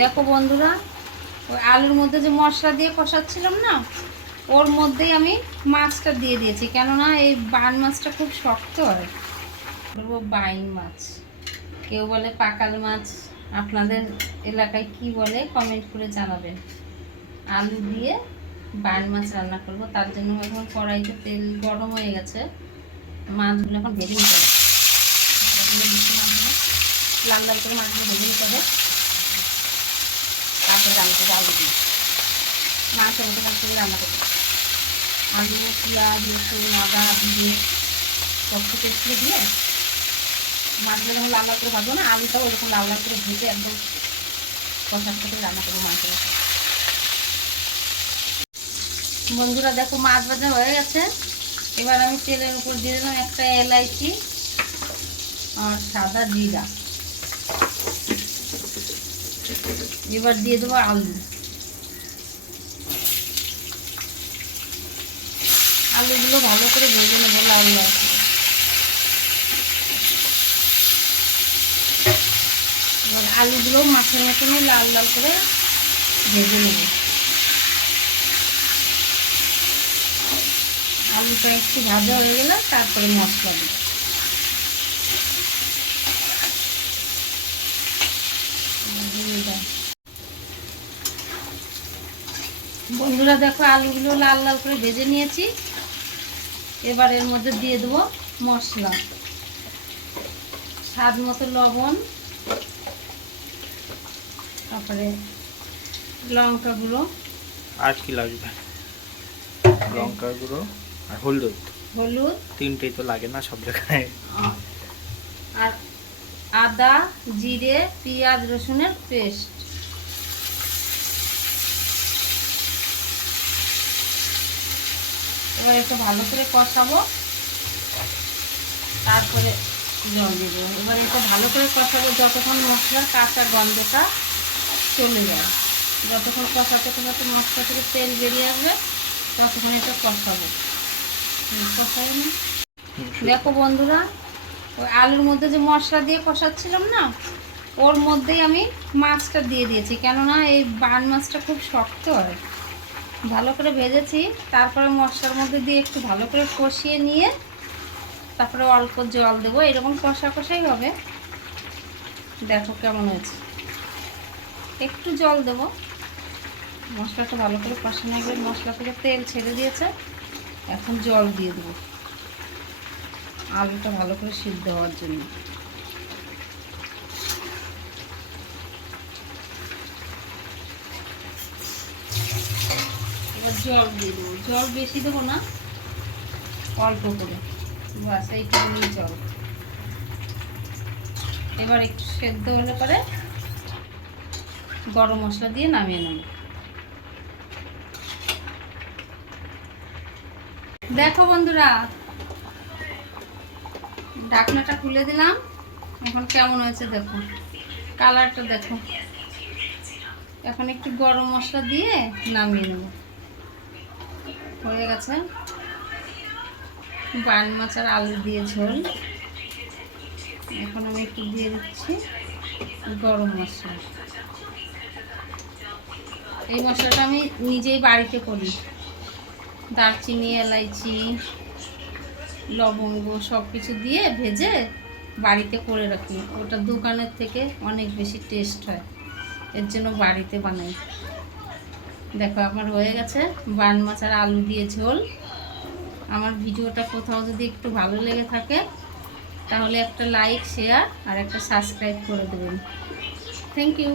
দেখো বন্ধুরা, ওই আলুর মধ্যে যে মশলা দিয়ে কষাচ্ছিলাম না, ওর মধ্যেই আমি মাছটা দিয়ে দিয়েছি, কেননা এই বান মাছটা খুব শক্ত হয়। বলবো বাইন মাছ, কেউ বলে পাকাল মাছ, আপনাদের এলাকায় কি বলে কমেন্ট করে জানাবেন। আলু দিয়ে বাইন মাছ রান্না করব, তার জন্য এখন কড়াইতে তেল গরম হয়ে গেছে। মাছগুলো এখন ভেজে নিতে হবে, লাল লাল করে মাছগুলো ভেজে নিতে হবে। তারপরে রান্নাটা আলু দিয়ে মাছের মতো মাছ দিয়ে রান্না করবো। আলু, পেঁয়াজ, রসুন, আদা দিয়ে সব কিছু দিয়ে মাছগুলো যখন লাল লাল করে ভাজবো না, আলুটাও ওরকম লাল লাল করে ভেজে একদম কষার সাথে রান্না করবো মাছের মতো। বন্ধুরা দেখো, মাছ ভাজা হয়ে গেছে। এবার আমি তেলের উপর দিয়ে দিলাম একটা এলাইচি আর সাদা জিরা। এবার দিয়ে দেবো আলু। আলুগুলো ভালো করে ভেজে নেবো লাল লাল করে। এবার আলুগুলো মাছের মতনই লাল লাল করে ভেজে নেব। আলুটা একটু ভাজা হয়ে গেলে তারপরে মশলা দিই। বন্ধুরা দেখো, আলুগুলো লাল লাল করে ভেজে নিয়েছি। এবার এর মধ্যে দিয়ে দেবো মশলা, স্বাদ মতো লবণ, তারপরে লঙ্কা গুঁড়ো। আর কি লাগবে? লঙ্কা গুঁড়ো আর হলুদ। হলুদ তিনটেই তো লাগে না সব জায়গায়। আর আদা, জিরে, পেঁয়াজ, রসুনের পেস্ট। এবার একটু ভালো করে কষাবো, তারপরে জল দেব। এবার একটু ভালো করে কষাবো যতক্ষণ মশলার কাঁচা গন্ধটা চলে যায়। যতক্ষণ কষাতে কষাতে মশলা থেকে তেল বেরিয়ে আসবে, ততক্ষণ এটা কষাবো। কষাই না। দেখো বন্ধুরা, ওই আলুর মধ্যে যে মশলা দিয়ে কষাচ্ছিলাম না, ওর মধ্যেই আমি মাছটা দিয়ে দিয়েছি, কেননা এই বান মাছটা খুব শক্ত হয়। ভালো করে ভেজেছি, তারপরে মশলার মধ্যে দিয়ে একটু ভালো করে কষিয়ে নিয়ে তারপরে অল্প জল দেবো। এরকম কষা কষাই হবে। দেখো কেমন হয়েছে, একটু জল দেবো। মশলাটা ভালো করে কষানো হয়ে গেলে মশলা থেকে তেল ছেড়ে দিয়েছে, এখন জল দিয়ে দেবো আলুটা ভালো করে সিদ্ধ হওয়ার জন্য। এবার জল দিয়ে দেবো, জল বেশি দেবো না, অল্প করে, বাস এইটুকুনি জল। এবার একটু সেদ্ধ হলে পরে গরম মশলা দিয়ে নামিয়ে নেব। দেখো বন্ধুরা, ঢাকনাটা খুলে দিলাম, এখন কেমন হয়েছে দেখো, কালারটা দেখো। এখন একটু গরম মশলা দিয়ে নামিয়ে নেব। হয়ে গেছে বান মাছ আর আলু দিয়ে ঝোল। এখন আমি একটু দিয়ে দিচ্ছি গরম মশলা। এই মশলাটা আমি নিজেই বাড়িতে করি। দারচিনি, এলাইচি, লবঙ্গ সব কিছু দিয়ে ভেজে বাড়িতে করে রাখি। ওটা দোকানের থেকে অনেক বেশি টেস্ট হয়, এর জন্য বাড়িতে বানাই। দেখো আমার হয়ে গেছে বান মাছ আর আলু দিয়ে ঝোল। আমার ভিডিওটা কোথাও যদি একটু ভালো লেগে থাকে, তাহলে একটা লাইক, শেয়ার আর একটা সাবস্ক্রাইব করে দেবেন। Thank you.